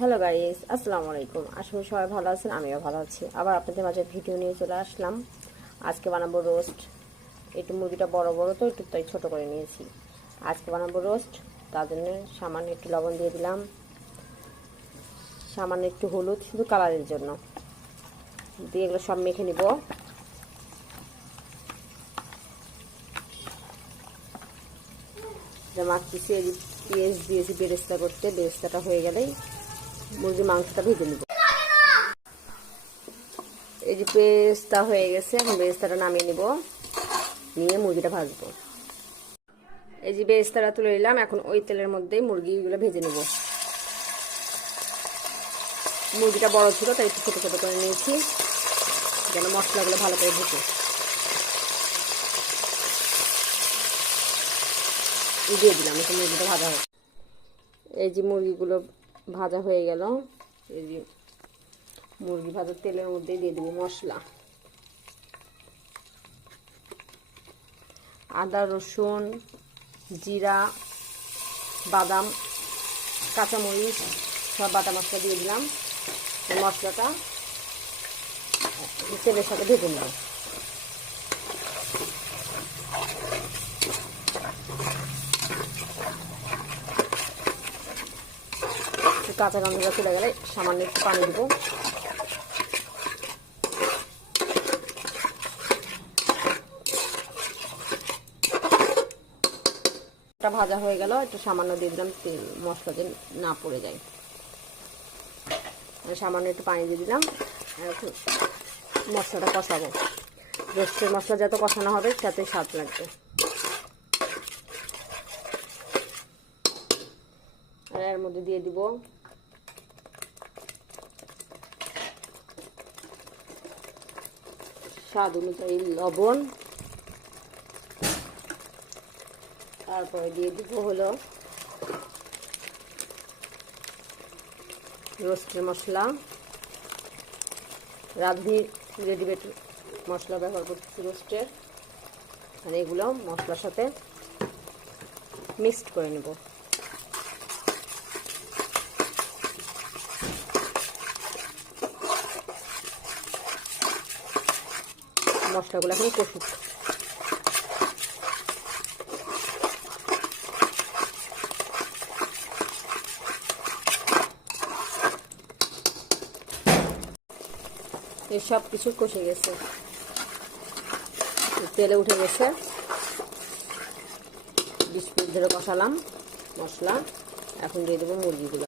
Hello guys, আসসালামু আলাইকুম। আশা করি সবাই ভালো আছেন, আমিও ভালো আছি। আবার আপনাদের মাঝে ভিডিও নিয়ে চলে আসলাম। আজকে বানাবো রোস্ট। একটু মুরগিটা বড় বড় তো একটু তাই ছোটো করে নিয়েছি। আজকে বানাবো রোস্ট, তার জন্য সামান্য একটু লবণ দিয়ে দিলাম, সামান্য একটু হলুদ, শুধু কালারের জন্য দিয়ে এগুলো সব মেখে নিব। মাখতেছি, পেঁয়াজ দিয়েছি বেরেস্তা করতে। বেরেস্তাটা হয়ে গেলেই মুরগির মাংসটা ভেজে নিব। এই যে পেস্টটা হয়ে গেছে, এখন বেরেস্তাটা নামিয়ে নিব, নিয়ে মুরগিটা ভাজবো। এই যে বেরেস্তাটা তুলে নিলাম, এখন ওই তেলের মধ্যেই মুরগিগুলো ভেজে নেব। মুরগিটা বড় ছিল তাই একটু ছোটো ছোটো করে নিয়েছি, যেন মশলাগুলো ভালো করে ঢুকে। দিয়ে দিলাম, একটু মুরগিটা ভাজা হোক। এই যে মুরগিগুলো ভাজা হয়ে গেল। এই যে মুরগি ভাজার তেলের মধ্যে দিয়ে দেবো মশলা, আদা রসুন জিরা বাদাম কাঁচামরিচ সব বাটা মশলা দিয়ে দিলাম। এই মশলাটা তেলের সাথে ভেজে নিলাম। কাঁচা গন্ধটা চলে গেলে সামান্য একটু পানি দেবো। ভাজা হয়ে গেল, একটু সামান্য দিয়ে দিলাম তেল, মশলা যে না পড়ে যায়। সামান্য একটু পানি দিয়ে দিলাম। এখন মশলাটা কষাবো। রোস্টের মশলা যত কষানো হবে তাতে স্বাদ লাগবে। আর এর মধ্যে দিয়ে দিব স্বাদ অনুযায়ী লবণ, তারপরে দিয়ে দিব হলো রোস্টের মশলা। রাঁধুনি রেডিমেড মশলা ব্যবহার করতেছি রোস্টের। আর এগুলো মশলার সাথে মিক্সড করে নেব। মশলাগুলো এখন কষুক। এই সব কিছু কষে গেছে, তেলে উঠে গেছে। 20 মিনিট ধরে কষালাম মশলা। এখন দিয়ে দেবো মুরগিগুলো।